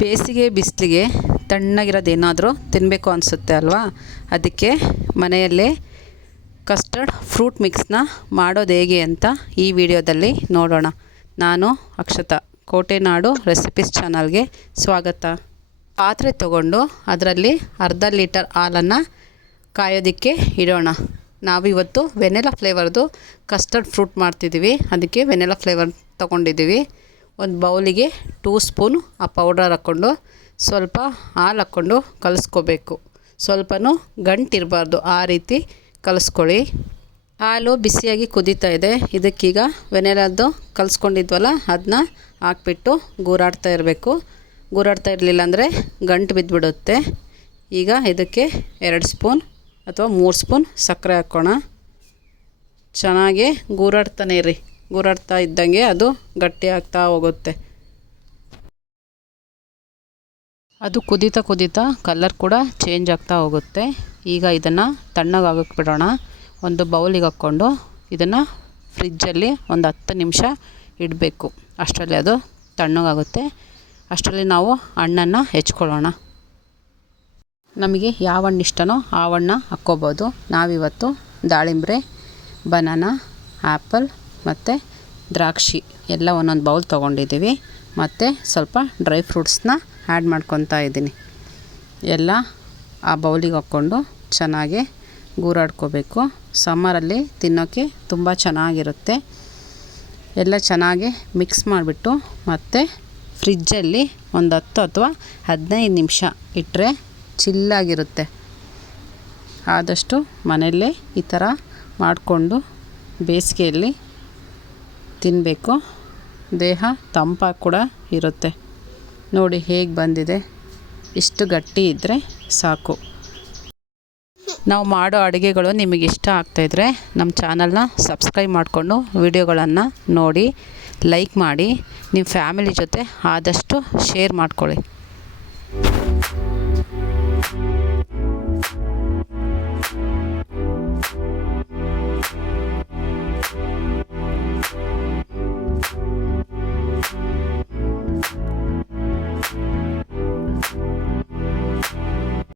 ಬೇಸಿಗೆ ಬಿಸಿಲಿಗೆ ತಣ್ಣಗಿರೋದೇನಾದರೂ ತಿನ್ನಬೇಕು ಅನಿಸುತ್ತೆ ಅಲ್ವಾ? ಅದಕ್ಕೆ ಮನೆಯಲ್ಲೇ ಕಸ್ಟರ್ಡ್ ಫ್ರೂಟ್ ಮಿಕ್ಸ್ನ ಮಾಡೋದು ಹೇಗೆ ಅಂತ ಈ ವಿಡಿಯೋದಲ್ಲಿ ನೋಡೋಣ. ನಾನು ಅಕ್ಷತಾ, ಕೋಟೆನಾಡು ರೆಸಿಪೀಸ್ ಚಾನಲ್ಗೆ ಸ್ವಾಗತ. ಪಾತ್ರೆ ತಗೊಂಡು ಅದರಲ್ಲಿ ಅರ್ಧ ಲೀಟರ್ ಹಾಲನ್ನು ಕಾಯೋದಕ್ಕೆ ಇಡೋಣ. ನಾವಿವತ್ತು ವೆನಿಲಾ ಫ್ಲೇವರ್ದು ಕಸ್ಟರ್ಡ್ ಫ್ರೂಟ್ ಮಾಡ್ತಿದ್ದೀವಿ. ಅದಕ್ಕೆ ವೆನಿಲಾ ಫ್ಲೇವರ್ ತೊಗೊಂಡಿದ್ದೀವಿ. ಒಂದು ಬೌಲಿಗೆ 2 ಸ್ಪೂನ್ ಆ ಪೌಡರ್ ಹಾಕ್ಕೊಂಡು ಸ್ವಲ್ಪ ಹಾಲು ಹಾಕ್ಕೊಂಡು ಕಲಿಸ್ಕೋಬೇಕು. ಸ್ವಲ್ಪನೂ ಗಂಟಿರಬಾರ್ದು, ಆ ರೀತಿ ಕಲಿಸ್ಕೊಳ್ಳಿ. ಹಾಲು ಬಿಸಿಯಾಗಿ ಕುದೀತಾ ಇದೆ. ಇದಕ್ಕೀಗ ವೆನಿಲಾದ್ದು ಕಲಿಸ್ಕೊಂಡಿದ್ವಲ್ಲ ಅದನ್ನ ಹಾಕ್ಬಿಟ್ಟು ಗೂರಾಡ್ತಾ ಇರಬೇಕು. ಗೂರಾಡ್ತಾ ಇರಲಿಲ್ಲ ಅಂದರೆ ಗಂಟು ಬಿದ್ದುಬಿಡುತ್ತೆ. ಈಗ ಇದಕ್ಕೆ 2 ಸ್ಪೂನ್ ಅಥವಾ 3 ಸ್ಪೂನ್ ಸಕ್ಕರೆ ಹಾಕ್ಕೋಣ. ಚೆನ್ನಾಗಿ ಗೂರಾಡ್ತಾನೆ ಇರಿ. ಗೂರಾಡ್ತಾ ಇದ್ದಂಗೆ ಅದು ಗಟ್ಟಿ ಆಗ್ತಾ ಹೋಗುತ್ತೆ. ಅದು ಕುದೀತಾ ಕಲರ್ ಕೂಡ ಚೇಂಜ್ ಆಗ್ತಾ ಹೋಗುತ್ತೆ. ಈಗ ಇದನ್ನು ತಣ್ಣಗಾಗಕ್ಕೆ ಬಿಡೋಣ. ಒಂದು ಬೌಲಿಗೆ ಹಾಕ್ಕೊಂಡು ಇದನ್ನು ಫ್ರಿಜ್ಜಲ್ಲಿ ಒಂದು 10 ನಿಮಿಷ ಇಡಬೇಕು. ಅಷ್ಟರಲ್ಲಿ ಅದು ತಣ್ಣಗಾಗುತ್ತೆ. ಅಷ್ಟರಲ್ಲಿ ನಾವು ಹಣ್ಣನ್ನು ಹೆಚ್ಕೊಳ್ಳೋಣ. ನಮಗೆ ಯಾವ ಹಣ್ಣು ಇಷ್ಟನೋ ಆ ಹಣ್ಣು ಹಾಕ್ಕೋಬೋದು. ನಾವಿವತ್ತು ದಾಳಿಂಬೆ, ಬನಾನಾ, ಆ್ಯಪಲ್ ಮತ್ತು ದ್ರಾಕ್ಷಿ ಎಲ್ಲ ಒಂದೊಂದು ಬೌಲ್ ತೊಗೊಂಡಿದ್ದೀವಿ. ಮತ್ತು ಸ್ವಲ್ಪ ಡ್ರೈ ಫ್ರೂಟ್ಸ್ನ ಆ್ಯಡ್ ಮಾಡ್ಕೊತಾ ಇದ್ದೀನಿ. ಎಲ್ಲ ಆ ಬೌಲಿಗೆ ಹಾಕ್ಕೊಂಡು ಚೆನ್ನಾಗಿ ಗೂರಾಡ್ಕೋಬೇಕು. ಸಮ್ಮರಲ್ಲಿ ತಿನ್ನೋಕ್ಕೆ ತುಂಬ ಚೆನ್ನಾಗಿರುತ್ತೆ. ಎಲ್ಲ ಚೆನ್ನಾಗಿ ಮಿಕ್ಸ್ ಮಾಡಿಬಿಟ್ಟು ಮತ್ತು ಫ್ರಿಜ್ಜಲ್ಲಿ ಒಂದು 10 ಅಥವಾ 15 ನಿಮಿಷ ಇಟ್ಟರೆ ಚಿಲ್ಲಾಗಿರುತ್ತೆ. ಆದಷ್ಟು ಮನೆಯಲ್ಲೇ ಈ ಥರ ಮಾಡಿಕೊಂಡು ಬೇಸಿಗೆಯಲ್ಲಿ ತಿನ್ನಬೇಕು. ದೇಹ ತಂಪಾಗಿ ಕೂಡ ಇರುತ್ತೆ. ನೋಡಿ ಹೇಗೆ ಬಂದಿದೆ. ಇಷ್ಟು ಗಟ್ಟಿ ಇದ್ದರೆ ಸಾಕು. ನಾವು ಮಾಡೋ ಅಡುಗೆಗಳು ನಿಮಗೆ ಇಷ್ಟ ಆಗ್ತಾಯಿದ್ರೆ ನಮ್ಮ ಚಾನಲ್ನ ಸಬ್ಸ್ಕ್ರೈಬ್ ಮಾಡಿಕೊಂಡು ವಿಡಿಯೋಗಳನ್ನು ನೋಡಿ, ಲೈಕ್ ಮಾಡಿ, ನಿಮ್ಮ ಫ್ಯಾಮಿಲಿ ಜೊತೆ ಆದಷ್ಟು ಶೇರ್ ಮಾಡ್ಕೊಳ್ಳಿ.